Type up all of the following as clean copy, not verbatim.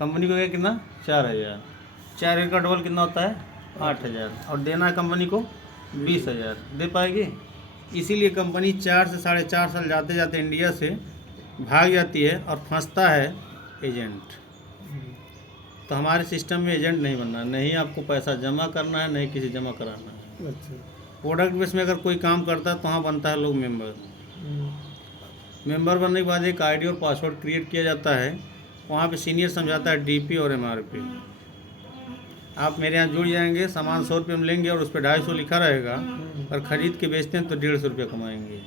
Company को कितना 4000, 4 का डबल कितना होता है 8000, और देना है कंपनी को 20,000। दे पाएगी? इसीलिए कंपनी 4 से 4.5 साल जाते जाते इंडिया से भाग जाती है और फंसता है एजेंट। तो हमारे सिस्टम में एजेंट नहीं बनना, नहीं आपको पैसा जमा करना है, नहीं किसी जमा कराना है। अच्छा। प्रोडक्ट बेस में अगर कोई काम करता है तो वहाँ बनता है लोग मेंबर। मेंबर बनने के बाद एक आईडी और पासवर्ड क्रिएट किया जाता है। वहाँ पे सीनियर समझाता है डीपी और एमआरपी। आप मेरे यहाँ जुड़ जाएंगे, सामान 100 रुपये में लेंगे और उस पर 250 लिखा रहेगा, और ख़रीद के बेचते हैं तो 150 रुपये कमाएंगे।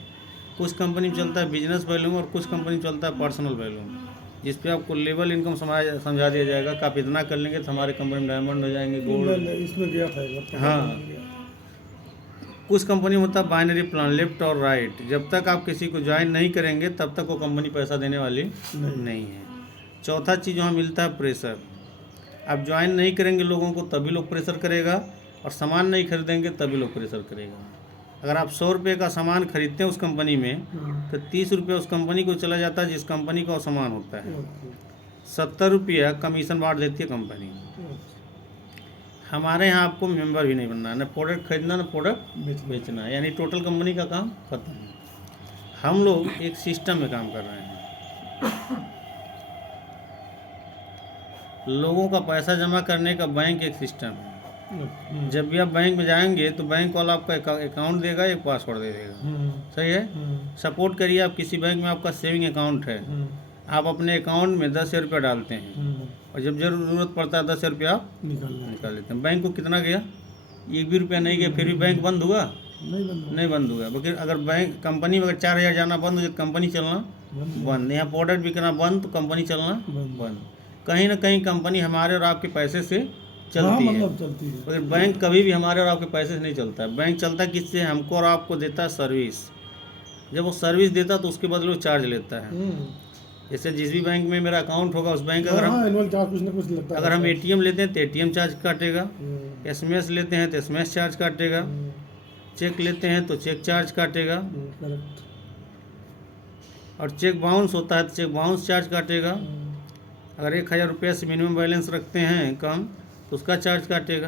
कुछ कंपनी में चलता है बिजनेस वैल्यूम और कुछ कंपनी में चलता है पर्सनल वैल्यूम, जिस पे आपको लेवल इनकम समझा दिया जाएगा कि आप इतना कर लेंगे तो हमारे कंपनी में डायमंड हो जाएंगे, गोल्ड। इसमें गया था। हाँ, कुछ कंपनी में होता है बाइनरी प्लान, लेफ्ट और राइट। जब तक आप किसी को ज्वाइन नहीं करेंगे तब तक वो कंपनी पैसा देने वाली नहीं है। चौथा चीज़ वहाँ मिलता है प्रेशर। आप ज्वाइन नहीं करेंगे लोगों को तभी लोग प्रेशर करेगा, और सामान नहीं खरीदेंगे तभी लोग प्रेशर करेगा। अगर आप 100 रुपये का सामान खरीदते हैं उस कंपनी में, तो 30 रुपये उस कंपनी को चला जाता है जिस कंपनी का सामान होता है। 70 रुपया कमीशन बांट देती है कंपनी। हमारे यहाँ आपको मेंबर भी नहीं बनना है, ना प्रोडक्ट खरीदना ना प्रोडक्ट बेचना है, यानी टोटल कंपनी का काम खत्म है। हम लोग एक सिस्टम में काम कर रहे हैं। लोगों का पैसा जमा करने का बैंक एक सिस्टम है। जब भी आप बैंक में जाएंगे तो बैंक वाला आपका अकाउंट देगा, एक पासवर्ड दे देगा। सही है? सपोर्ट करिए आप किसी बैंक में आपका सेविंग अकाउंट है, आप अपने अकाउंट में 10,000 रुपया डालते हैं, और जब जरूरत पड़ता है 10,000 रुपया आप निकाल लेते हैं। बैंक को कितना गया? 1 भी रुपया नहीं गया, फिर भी बैंक बंद हुआ? नहीं बंद हुआ। बल्कि अगर बैंक कंपनी में अगर 4,000 जाना बंद हो जाए, कंपनी चलना बंद। यहाँ प्रोडक्ट बिकना बंद तो कंपनी चलना बंद। कहीं ना कहीं कंपनी हमारे और आपके पैसे से चलती है, मगर बैंक कभी भी हमारे और आपके पैसे से नहीं चलता है। बैंक चलता है किससे? हमको और आपको देता है सर्विस। जब वो सर्विस देता है तो उसके बदले वो चार्ज लेता है। जैसे जिस भी बैंक में मेरा अकाउंट होगा उस बैंक अगर हम एटीएम लेते हैं तो एटीएम चार्ज काटेगा, एसएमएस लेते हैं तो एसएमएस चार्ज काटेगा, चेक लेते हैं तो चेक चार्ज काटेगा, और चेक बाउंस होता है तो चेक बाउंस चार्ज काटेगा। अगर 1,000 रुपये से मिनिमम बैलेंस रखते हैं कम तो उसका चार्ज काटेगा,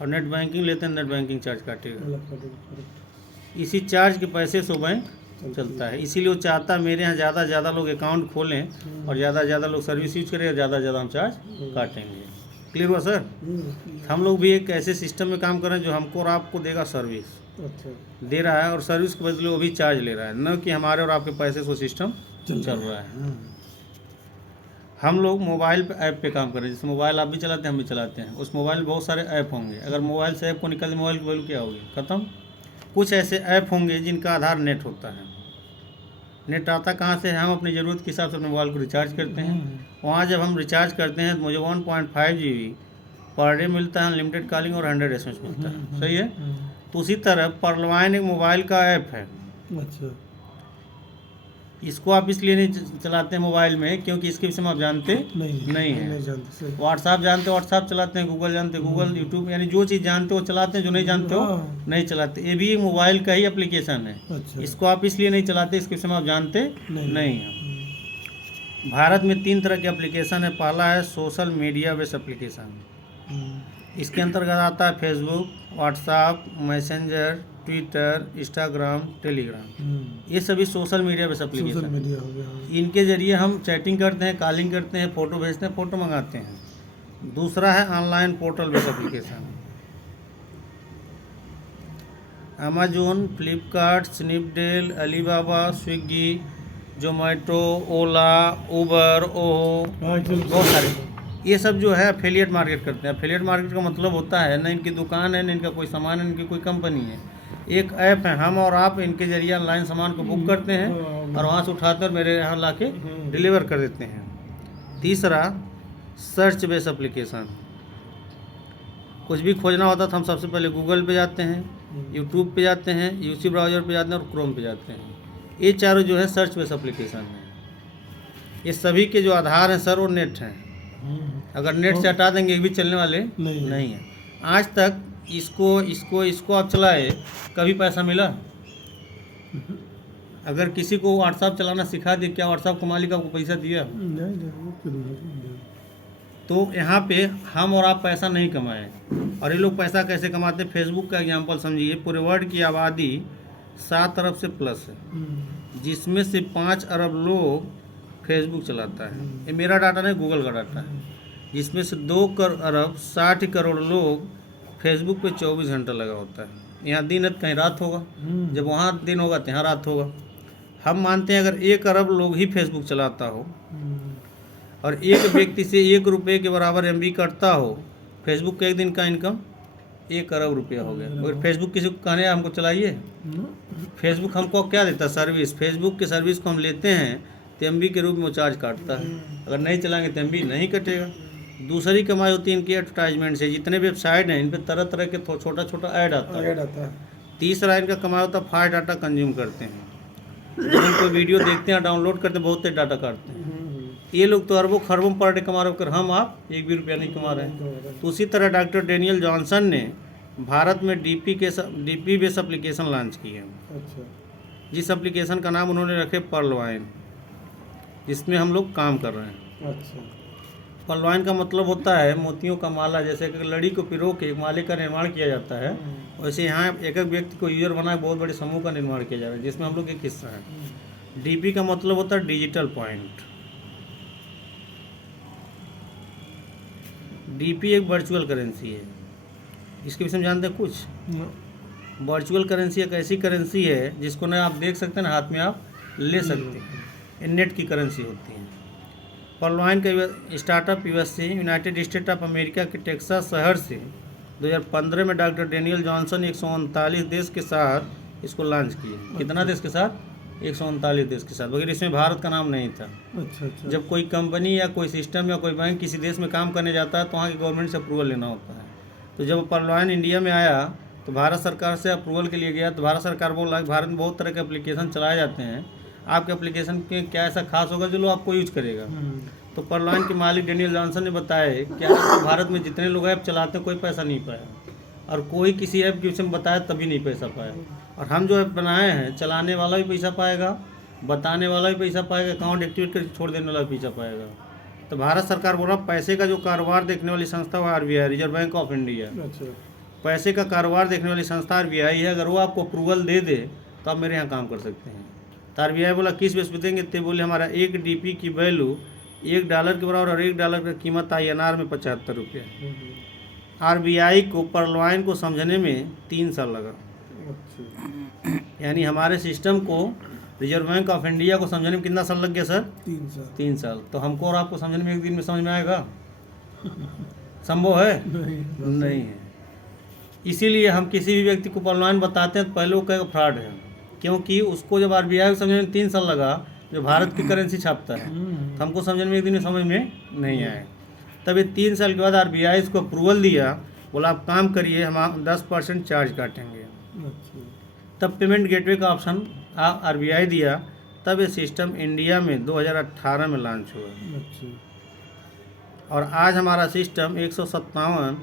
और नेट बैंकिंग लेते हैं नेट बैंकिंग चार्ज काटेगा। इसी चार्ज के पैसे से बैंक चलता है। इसीलिए वो चाहता है मेरे यहाँ ज़्यादा से ज़्यादा लोग अकाउंट खोलें और ज़्यादा से ज़्यादा लोग सर्विस यूज करें और ज़्यादा से ज़्यादा हम चार्ज काटेंगे। क्लियर हुआ सर? हम लोग भी एक ऐसे सिस्टम में काम कर रहे हैं जो हमको और आपको देगा सर्विस। दे रहा है, और सर्विस के बदले वो भी चार्ज ले रहा है, न कि हमारे और आपके पैसे से वो सिस्टम चल रहा है। हम लोग मोबाइल ऐप पे काम कर रहे हैं। जैसे मोबाइल आप भी चलाते हैं, हम भी चलाते हैं। उस मोबाइल में बहुत सारे ऐप होंगे। अगर मोबाइल से ऐप को निकल, मोबाइल की वैल्यू क्या होगी? ख़त्म। कुछ ऐसे ऐप होंगे जिनका आधार नेट होता है। नेट आता कहाँ से? हम अपनी ज़रूरत के हिसाब से अपने मोबाइल को रिचार्ज करते हैं। वहाँ जब हम रिचार्ज करते हैं तो मुझे 1.5 GB पर डे मिलता है, अनलिमिटेड कॉलिंग और 100 SMS मिलता है। सही है? तो उसी तरह परलवाइन एक मोबाइल का ऐप है। अच्छा। इसको आप इसलिए नहीं चलाते हैं मोबाइल में क्योंकि इसके विषय में आप जानते नहीं हैं। व्हाट्सएप जानते हो, व्हाट्सएप चलाते हैं। गूगल जानते हैं, गूगल। यूट्यूब, यानी जो चीज़ जानते हो चलाते हैं, जो नहीं जानते हो नहीं चलाते। ये भी एक मोबाइल का ही एप्लीकेशन है। अच्छा। इसको आप इसलिए नहीं चलाते, इसके विषय में आप जानते नहीं हैं। भारत में 3 तरह के एप्लीकेशन है। पहला है सोशल मीडिया बेस्ड एप्लीकेशन। इसके अंतर्गत आता है Facebook, WhatsApp, messenger, Twitter, Instagram, Telegram. ये सभी सोशल मीडिया बेस्ड एप्लीकेशन। इनके जरिए हम चैटिंग करते हैं, कॉलिंग करते हैं, फ़ोटो भेजते हैं, फ़ोटो मंगाते हैं। दूसरा है online portal based application. Amazon, Flipkart, Snapdeal, Alibaba, Swiggy, Zomato, Ola, Uber, ओहो, बहुत सारे। ये सब जो है एफिलिएट मार्केट करते हैं। एफिलिएट मार्केट का मतलब होता है न इनकी दुकान है, न इनका कोई सामान है, इनकी कोई कंपनी है। एक ऐप है, हम और आप इनके जरिए ऑनलाइन सामान को बुक करते हैं और वहाँ से उठाते हैं और मेरे यहाँ ला के डिलीवर कर देते हैं। तीसरा सर्च बेस्ड एप्लीकेशन। कुछ भी खोजना होता तो हम सबसे पहले गूगल पे जाते हैं, यूट्यूब पे जाते हैं, यूसी ब्राउज़र पे जाते हैं और क्रोम पे जाते हैं। ये चारों जो है सर्च बेस्ड एप्लीकेशन है। ये सभी के जो आधार हैं सर वो नेट हैं। अगर नेट से हटा देंगे एक भी चलने वाले नहीं है। आज तक इसको आप चलाए, कभी पैसा मिला? अगर किसी को व्हाट्सएप चलाना सिखा दिया, क्या व्हाट्सएप का मालिक आपको पैसा दिया? तो यहाँ पे हम और आप पैसा नहीं कमाए, और ये लोग पैसा कैसे कमाते हैं? फेसबुक का एग्जांपल समझिए। पूरे वर्ल्ड की आबादी 7 अरब से प्लस है, जिसमें से 5 अरब लोग फेसबुक चलाता है। ये मेरा डाटा नहीं, गूगल का डाटा है। जिसमें से 2 अरब 60 करोड़ लोग फेसबुक पे 24 घंटा लगा होता है। यहाँ दिन है तो कहीं रात होगा, जब वहाँ दिन होगा तो यहाँ रात होगा। हम मानते हैं अगर 1 अरब लोग ही फेसबुक चलाता हो और एक व्यक्ति से 1 रुपये के बराबर MB कटता हो, फेसबुक का एक दिन का इनकम 1 अरब रुपया हो गया। अगर फेसबुक किसी को कहने हमको चलाइए, फेसबुक हमको क्या देता है? सर्विस। फेसबुक के सर्विस को हम लेते हैं तो MB के रूप में वो चार्ज काटता है। अगर नहीं चलाएंगे तो MB नहीं कटेगा। दूसरी कमाई होती है इनकी एडवर्टाइजमेंट से। जितने वेबसाइट हैं इन पर तरह तरह के छोटा छोटा ऐड आता है। तीसरा इनका कमाई होता है फास्ट डाटा कंज्यूम करते हैं। जब कोई वीडियो देखते हैं डाउनलोड करते हैं, बहुत तेज डाटा काटते हैं। ये लोग तो अरबों खरबों पर डे कमा रहे होकर हम आप 1 भी रुपया नहीं कमा रहे हैं। तो उसी तरह डॉक्टर डेनियल जॉनसन ने भारत में DP बेस एप्लीकेशन लॉन्च की है। अच्छा। जिस एप्लीकेशन का नाम उन्होंने रखे पर्लवाइन, जिसमें हम लोग काम कर रहे हैं। अच्छा। पर्लवाइन का मतलब होता है मोतियों का माला। जैसे कि लड़ी को पिरो के एक माले का निर्माण किया जाता है, वैसे यहाँ एक एक व्यक्ति को यूजर बना बहुत बड़े समूह का निर्माण किया जा रहा है, जिसमें हम लोग एक हिस्सा है। DP का मतलब होता है डिजिटल पॉइंट। DP एक वर्चुअल करेंसी है। इसके विषय में जानते हैं कुछ? वर्चुअल करेंसी एक ऐसी करेंसी है जिसको ना आप देख सकते हैं ना हाथ में आप ले सकते हैं। नेट की करेंसी होती है। पर्लवाइन का स्टार्टअप US से यूनाइटेड स्टेट ऑफ अमेरिका के टेक्सास शहर से 2015 में डॉक्टर डेनियल जॉनसन 139 देश के साथ इसको लॉन्च किए। कितना देश के साथ? 139 देश के साथ, मगर इसमें भारत का नाम नहीं था। अच्छा। जब कोई कंपनी या कोई सिस्टम या कोई बैंक किसी देश में काम करने जाता है तो वहाँ की गवर्नमेंट से अप्रूवल लेना होता है। तो जब पर्लवाइन इंडिया में आया तो भारत सरकार से अप्रूवल के लिए गया, तो भारत सरकार बोला भारत में बहुत तरह के एप्लीकेशन चलाए जाते हैं, आपके एप्लीकेशन के क्या ऐसा खास होगा जो लोग आपको यूज करेगा। तो पर्लवाइन के मालिक डेनियल जॉनसन ने बताया कि भारत में जितने लोग ऐप चलाते हैं कोई पैसा नहीं पाया, और कोई किसी ऐप के विषय में बताया तभी नहीं पैसा पाया। और हम जो ऐप बनाए हैं, चलाने वाला भी पैसा पाएगा, बताने वाला भी पैसा पाएगा, अकाउंट एक्टिवेट कर छोड़ देने वाला भी पैसा पाएगा। तो भारत सरकार बोला पैसे का जो कारोबार देखने वाली संस्था वो RBI, reserve bank of India. अच्छा। पैसे का कारोबार देखने वाली संस्था RBI है। अगर वो आपको अप्रूवल दे दे तो आप मेरे यहाँ काम कर सकते हैं। तो RBI बोला किस बेस पे देंगे? तो बोले हमारा 1 DP की वैल्यू $1 के बराबर, और $1 की कीमत INR में 75 रुपये। RBI को पर्लवाइन को समझने में 3 साल लगा। यानी हमारे सिस्टम को रिजर्व बैंक ऑफ इंडिया को समझने में कितना साल लग गया सर? 3 साल। तो हमको और आपको समझने में 1 दिन में समझ में आएगा? संभव है? नहीं है। इसीलिए हम किसी भी व्यक्ति को पर्लवाइन बताते हैं तो पहले वो कहेगा फ्रॉड है, क्योंकि उसको जब RBI को समझने में 3 साल लगा, जो भारत की करेंसी छापता है, तो हमको समझने में 1 दिन में समझ में नहीं आए। तब ये 3 साल के बाद RBI इसको अप्रूवल दिया, बोला आप काम करिए, हम 10% चार्ज काटेंगे। तब पेमेंट गेटवे का ऑप्शन RBI दिया। तब ये सिस्टम इंडिया में 2018 में लॉन्च हुआ। और आज हमारा सिस्टम 157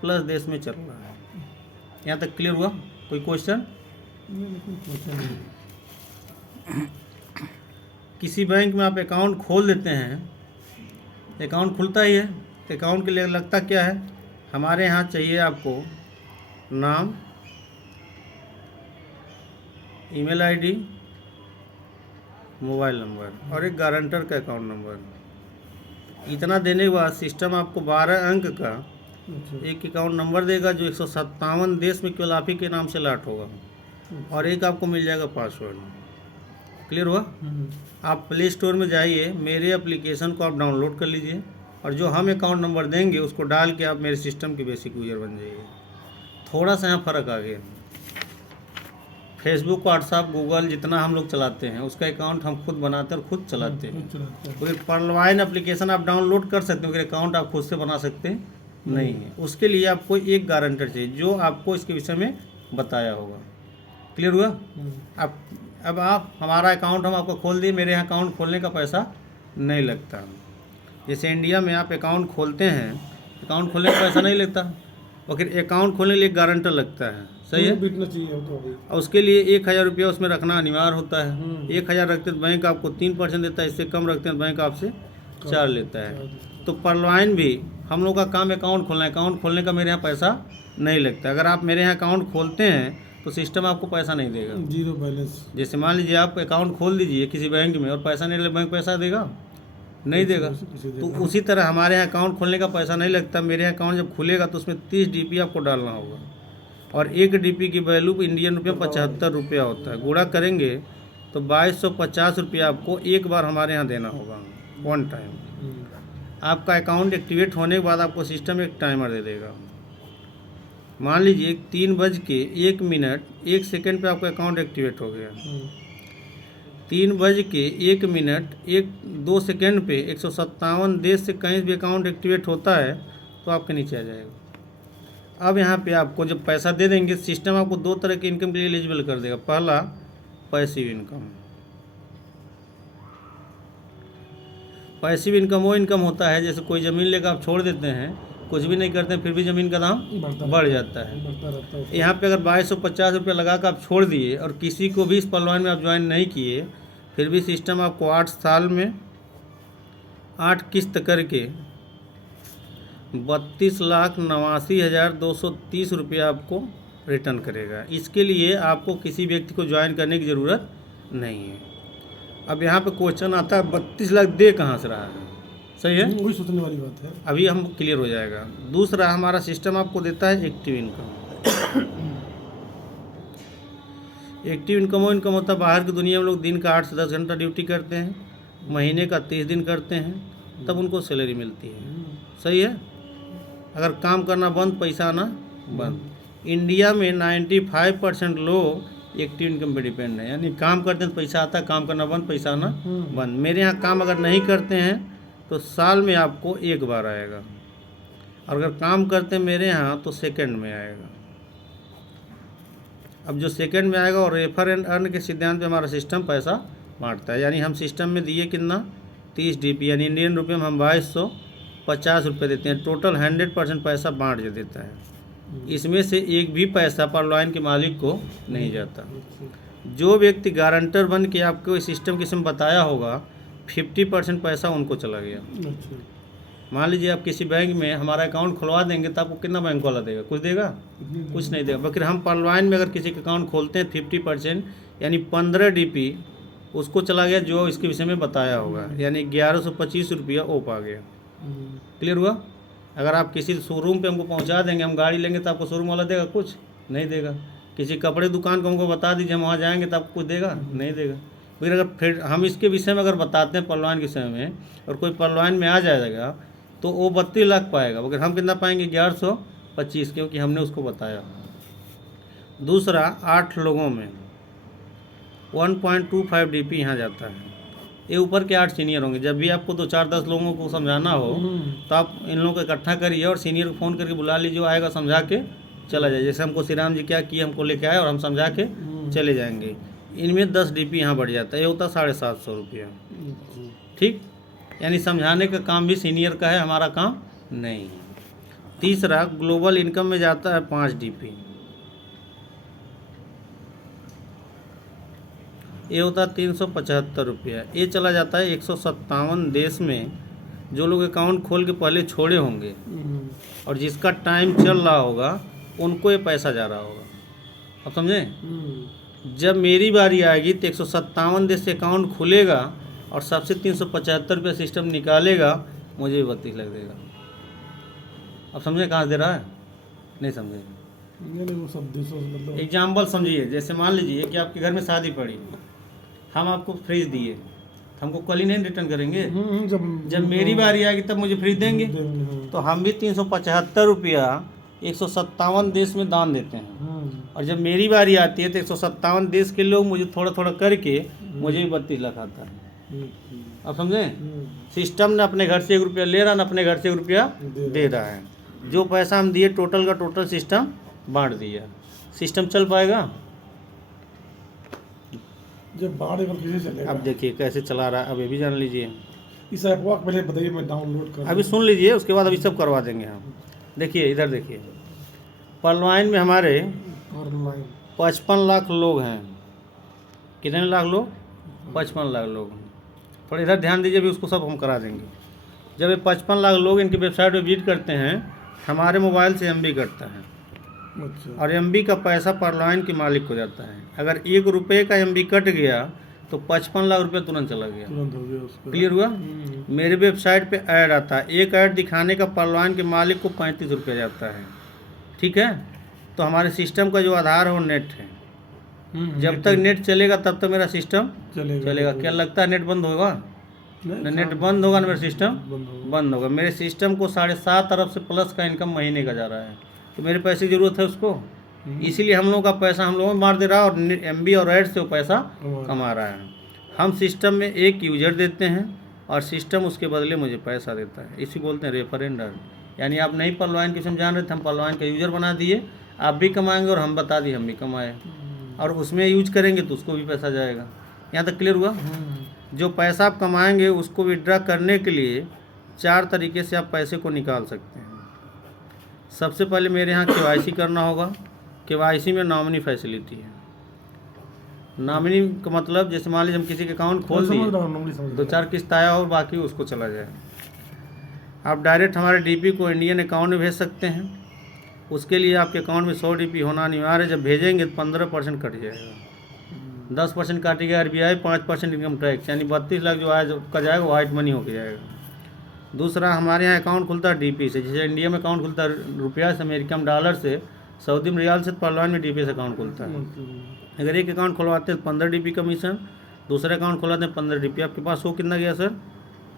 प्लस देश में चल रहा है। यहाँ तक क्लियर हुआ? कोई क्वेश्चन? किसी बैंक में आप अकाउंट खोल देते हैं, अकाउंट खुलता ही है। अकाउंट के लिए लगता क्या है? हमारे यहाँ चाहिए आपको नाम, ईमेल ID, मोबाइल नंबर और एक गारंटर का अकाउंट नंबर। इतना देने के बाद सिस्टम आपको 12 अंक का एक अकाउंट नंबर देगा जो 157 देश में केवल आप ही के नाम से लॉट होगा, और एक आपको मिल जाएगा पासवर्ड। क्लियर हुआ? आप प्ले स्टोर में जाइए, मेरे एप्लीकेशन को आप डाउनलोड कर लीजिए, और जो हम अकाउंट नंबर देंगे उसको डाल के आप मेरे सिस्टम के बेसिक यूजर बन जाइए। थोड़ा सा यहाँ फ़र्क आ गया। फेसबुक, व्हाट्सअप, गूगल जितना हम लोग चलाते हैं उसका अकाउंट हम खुद बनाते हैं और खुद चलाते हैं। तो पर्लवाइन एप्लीकेशन आप डाउनलोड कर सकते हो, अकाउंट आप खुद से बना सकते नहीं है। उसके लिए आपको एक गारंटर चाहिए जो आपको इसके विषय में बताया होगा। क्लियर हुआ? अब आप हमारा अकाउंट हम आपको खोल दिए, मेरे यहाँ अकाउंट खोलने का पैसा नहीं लगता। जैसे इंडिया में आप अकाउंट खोलते हैं, अकाउंट खोलने का पैसा नहीं लगता, और फिर अकाउंट खोलने के लिए गारंटर लगता है। सही है? बिकना चाहिए और उसके लिए 1000 रुपया उसमें रखना अनिवार्य होता है। 1000 रखते तो बैंक आपको 3% देता है, इससे कम रखते हैं तो बैंक आपसे 4 लेता है। तो पर्लवाइन भी हम लोग का काम अकाउंट खोलना है। अकाउंट खोलने का मेरे यहाँ पैसा नहीं लगता। अगर आप मेरे यहाँ अकाउंट खोलते हैं तो सिस्टम आपको पैसा नहीं देगा, जीरो बैलेंस। जैसे मान लीजिए आप अकाउंट खोल दीजिए किसी बैंक में और पैसा नहीं लगे, बैंक पैसा देगा? नहीं देगा। तो उसी तरह हमारे यहाँ अकाउंट खोलने का पैसा नहीं लगता। मेरे यहाँ अकाउंट जब खुलेगा तो उसमें 30 DP आपको डालना होगा, और 1 DP की वैल्यू इंडियन रुपये 75 रुपया होता है। गुणा करेंगे तो 2250 रुपया आपको एक बार हमारे यहाँ देना होगा, वन टाइम। आपका अकाउंट एक्टिवेट होने के बाद आपको सिस्टम एक टाइमर दे देगा। मान लीजिए 3:01 पे आपका अकाउंट एक्टिवेट हो गया। 3:01 पे 157 देश से कहीं भी अकाउंट एक्टिवेट होता है तो आपके नीचे आ जाएगा। अब यहाँ पे आपको जब पैसा दे देंगे, सिस्टम आपको 2 तरह की इनकम के लिए एलिजिबल कर देगा। पहला, पैसिव इनकम। पैसिव इनकम वो इनकम होता है जैसे कोई ज़मीन लेकर आप छोड़ देते हैं, कुछ भी नहीं करते हैं, फिर भी ज़मीन का दाम बढ़ जाता है। यहाँ पे अगर 2250 रुपया लगा कर आप छोड़ दिए और किसी को भी इस पर्लवाइन में आप ज्वाइन नहीं किए, फिर भी सिस्टम आपको 8 साल में 8 किस्त करके 32,89,230 रुपया आपको रिटर्न करेगा। इसके लिए आपको किसी व्यक्ति को ज्वाइन करने की ज़रूरत नहीं है। अब यहाँ पे क्वेश्चन आता है 32 लाख दे कहाँ से रहा है? सही है, वही सोचने वाली बात है। अभी हम क्लियर हो जाएगा। दूसरा, हमारा सिस्टम आपको देता है एक्टिव इनकम। एक्टिव इनकम वो इनकम होता है, बाहर की दुनिया में लोग दिन का 8 से 10 घंटा ड्यूटी करते हैं, महीने का 30 दिन करते हैं, तब उनको सैलरी मिलती है। सही है। अगर काम करना बंद, पैसा आना बंद। इंडिया में 95% लोग एक्टिव इनकम पे डिपेंड है, यानी काम करते हैं तो पैसा आता है, काम करना बंद, पैसा आना बंद। मेरे यहाँ काम अगर नहीं करते हैं तो साल में आपको 1 बार आएगा, और अगर काम करते हैं मेरे यहाँ तो सेकंड में आएगा। अब जो सेकंड में आएगा और रेफर एंड अर्न के सिद्धांत पे हमारा सिस्टम पैसा बांटता है। यानी हम सिस्टम में दिए कितना, 30 DP, यानी इंडियन रुपये में हम 2250 रुपये देते हैं। टोटल 100% पैसा बांट देता है। इसमें से एक भी पैसा पर्लवाइन के मालिक को नहीं जाता। जो व्यक्ति गारंटर बन के आपको इस सिस्टम के समय बताया होगा, 50% पैसा उनको चला गया। मान लीजिए आप किसी बैंक में हमारा अकाउंट खुलवा देंगे तो आपको कितना बैंक वाला देगा? कुछ देगा? कुछ नहीं देगा। बल्कि हम पर्लवाइन में अगर किसी का अकाउंट खोलते हैं 50% यानी 15 DP उसको चला गया जो इसके विषय में बताया होगा, यानी 1125 रुपया ओप आ गया। क्लियर हुआ? अगर आप किसी शोरूम पे हमको पहुंचा देंगे, हम गाड़ी लेंगे तो आपको शोरूम वाला देगा? कुछ नहीं देगा। किसी कपड़े दुकान को हमको बता दीजिए, हम वहाँ जाएंगे तो आपको कुछ देगा? नहीं देगा। फिर अगर फिर हम इसके विषय में अगर बताते हैं पर्लवाइन के विषय में, और कोई पर्लवाइन में आ जाएगा तो वो 32 लाख पाएगा, मगर हम कितना पाएंगे? 1125, क्योंकि हमने उसको बताया। दूसरा, 8 लोगों में 1.25 DP यहाँ जाता है। ये ऊपर के 8 सीनियर होंगे। जब भी आपको 2 4 10 लोगों को समझाना हो तो आप इन लोगों को इकट्ठा करिए और सीनियर को फ़ोन करके बुला लीजिए, आएगा समझा के चला जाए। जैसे हमको श्री राम जी क्या किए, हमको लेके आए और हम समझा के चले जाएंगे। इनमें 10 DP यहाँ बढ़ जाता है, ये होता है 750 रुपया। ठीक, यानी समझाने का काम भी सीनियर का है, हमारा काम नहीं है। तीसरा, ग्लोबल इनकम में जाता है 5 DP, ये होता है 375 रुपया। ये चला जाता है 157 देश में जो लोग अकाउंट खोल के पहले छोड़े होंगे और जिसका टाइम चल रहा होगा उनको ये पैसा जा रहा होगा। अब समझे? जब मेरी बारी आएगी तो 157 देश से अकाउंट खुलेगा और सबसे 375 रुपये सिस्टम निकालेगा, मुझे भी 32 लग देगा। अब समझे कहाँ दे रहा है? नहीं समझे? वो सब देशों से मतलब एग्जाम्पल समझिए। जैसे मान लीजिए कि आपके घर में शादी पड़ी, हम आपको फ्रिज दिए, हमको कल ही नहीं रिटर्न करेंगे। जब मेरी बारी आएगी तब मुझे फ्रिज देंगे। तो हम भी 375 रुपया 157 देश में दान देते हैं, और जब मेरी बारी आती है तो 157 देश के लोग मुझे थोड़ा थोड़ा करके मुझे भी 32 लाख आता है। अब समझे? सिस्टम ने अपने घर से 1 रुपया ले रहा, ना अपने घर से 1 रुपया दे रहा है। जो पैसा हम दिए टोटल का टोटल सिस्टम बांट दिया। सिस्टम चल पाएगा? जब बाढ़ कैसे चलेगा? अब देखिए कैसे चला रहा है, अब ये भी जान लीजिए। इस ऐप को पहले बताइए, मैं डाउनलोड कर। अभी सुन लीजिए, उसके बाद अभी सब करवा देंगे हम। देखिए इधर देखिए, पर्लवाइन में हमारे 55 लाख लोग हैं। कितने लाख लोग? 55 लाख लोग हैं। थोड़ा इधर ध्यान दीजिए, अभी उसको सब हम करा देंगे। जब ये 55 लाख लोग इनकी वेबसाइट पर विजिट करते हैं, हमारे मोबाइल से MB कटता है अच्छा और MB का पैसा परलॉइन के मालिक को जाता है। अगर 1 रुपये का MB कट गया तो 55 लाख रुपये तुरंत चला गया। तुरंत हो गया उसका। क्लियर हुआ? मेरे वेबसाइट पे ऐड आता है, एक ऐड दिखाने का परलॉइन के मालिक को 35 रुपये जाता है। ठीक है, तो हमारे सिस्टम का जो आधार है वो नेट है। जब तक नेट चलेगा तब तक मेरा सिस्टम चलेगा। क्या लगता है नेट बंद होगा? ना नेट बंद होगा ना मेरा सिस्टम बंद होगा। मेरे सिस्टम को 7.5 अरब से प्लस का इनकम महीने का जा रहा है, तो मेरे पैसे की ज़रूरत है उसको, इसीलिए हम लोगों का पैसा हम लोगों में मार दे रहा है और MB और ऐड से वो पैसा कमा रहा है। हम सिस्टम में एक यूजर देते हैं और सिस्टम उसके बदले मुझे पैसा देता है। इसी बोलते हैं रेफरेंडर। यानी आप नहीं परलॉइन की जान रहे थे, हम परलॉइन का यूजर बना दिए, आप भी कमाएंगे और हम बता दिए हम भी कमाए, और उसमें यूज करेंगे तो उसको भी पैसा जाएगा। यहाँ तक क्लियर हुआ? जो पैसा आप कमाएंगे उसको विड्रा करने के लिए 4 तरीके से आप पैसे को निकाल सकते हैं। सबसे पहले मेरे यहाँ KYC करना होगा। KYC में नॉमिनी फैसिलिटी है। नॉमिनी का मतलब जैसे मान लीजिए हम किसी के अकाउंट खोल दिए, 2-4 किस्त आया और बाकी उसको चला जाए। आप डायरेक्ट हमारे DP को इंडियन अकाउंट में भेज सकते हैं। उसके लिए आपके अकाउंट में 100 DP होना अनिवार्य है। जब भेजेंगे तो 15% कट जाएगा, 10% काटेगा RBI, 5% इनकम टैक्स, यानी 32 लाख जो आया का जाएगा वो वाइट मनी होकर जाएगा। दूसरा, हमारे यहाँ अकाउंट खुलता है DP से। जैसे इंडिया में अकाउंट खुलता है रुपया से, अमेरिका में डॉलर से, सऊदी में रियाल से, परलॉइन में DP से अकाउंट खुलता है। अगर एक अकाउंट खुलवाते हैं 15 DP कमीशन, दूसरा अकाउंट खुलवाते हैं 15 DP। आपके पास वो कितना गया सर?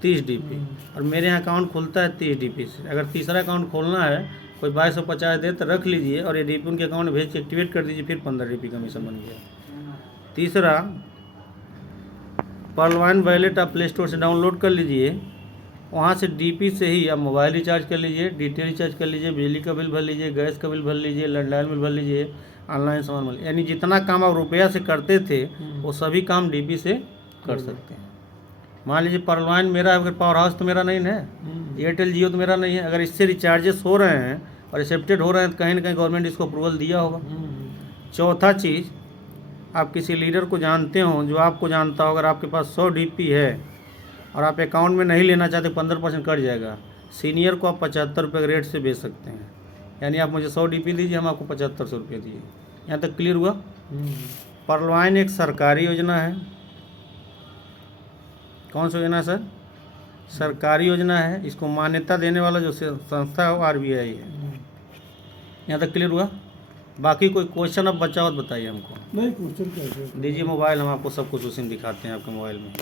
30 DP। और मेरे यहाँ अकाउंट खुलता है 30 DP से। अगर तीसरा अकाउंट खोलना है, कोई 2250 दे तो रख लीजिए और ये DP उनके अकाउंट में भेज के एक्टिवेट कर दीजिए, फिर 15 DP कमीशन बन गया। तीसरा, परलॉइन वॉलेट आप प्ले स्टोर से डाउनलोड कर लीजिए, वहाँ से DP से ही आप मोबाइल रिचार्ज कर लीजिए, DTH रिचार्ज कर लीजिए, बिजली का बिल भर लीजिए, गैस का बिल भर लीजिए, लैंडलाइन बिल भर लीजिए, ऑनलाइन सामान भर, यानी जितना काम आप रुपया से करते थे वो सभी काम DP से कर सकते हैं। मान लीजिए परलॉइन मेरा, अगर पावर हाउस तो मेरा नहीं है, एयरटेल जियो तो मेरा नहीं है। अगर इससे रिचार्जेस हो रहे हैं और एक्सेप्टेड हो रहे हैं तो कहीं ना कहीं गवर्नमेंट इसको अप्रूवल दिया होगा। चौथा चीज़, आप किसी लीडर को जानते हो जो आपको जानता हो, अगर आपके पास 100 DP है और आप अकाउंट में नहीं लेना चाहते, 15% कट जाएगा। सीनियर को आप 75 रुपये के रेट से बेच सकते हैं, यानी आप मुझे 100 DP दीजिए, हम आपको 7500 रुपये दिए। यहाँ तक क्लियर हुआ? परलॉइन एक सरकारी योजना है। कौन सी योजना है सर? सरकारी योजना है। इसको मान्यता देने वाला जो संस्था है वो RBI है। यहाँ तक क्लियर हुआ? बाकी कोई क्वेश्चन अब बचा हो तो बताइए हमको। नहीं, क्वेश्चन क्या है? दीजिए मोबाइल, हम आपको सब कुछ उसी में दिखाते हैं आपके मोबाइल में।